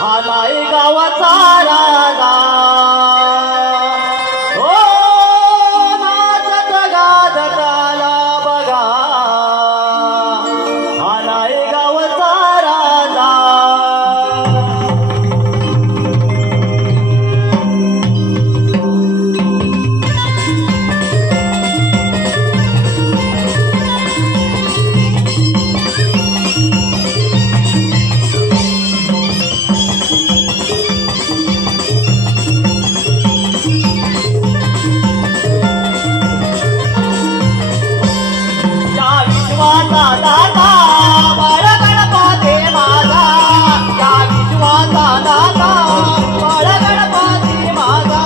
आलाय गावाचा राजा ओ नाचत गाजत आला बघा आलाय गावाचा राजा दादा बाळ गणपती माझा या विश्वाचा दादा बाळ गणपती माझा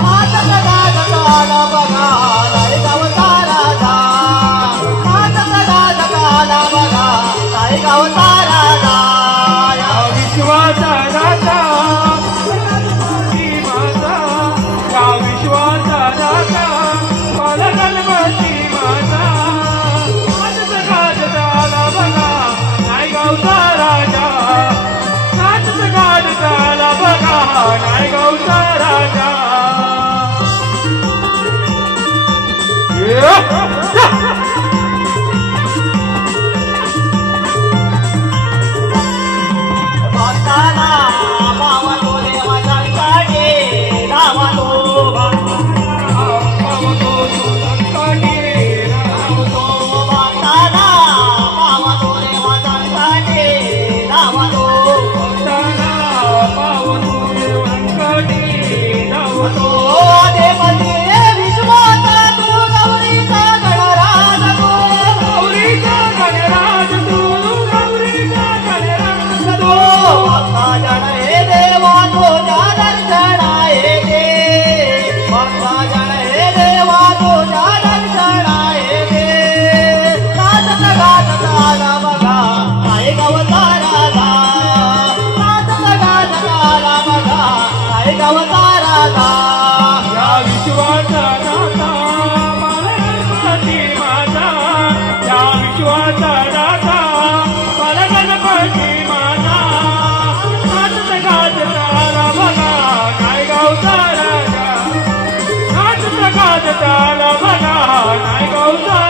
नाचत गाजत आला बघा आलाय गावचा राजा नाचत गाजत आला बघा आलाय गावचा राजा या विश्वाचा दाता गणपती माझा या विश्वाचा दाता बाळ गणपती माझा गावचा राजा नाचत गाजत आला बघा नायगावचा राजा भक्ताला पावा तोले माझ्याकडे धावालो या विश्वाचा दाता बाळ गणपती माझा या विश्वाचा दाता बाळ गणपती माझा नाचत गाजत आला बघा नायगावचा राजा नाचत गाजत आला बघा नायगावचा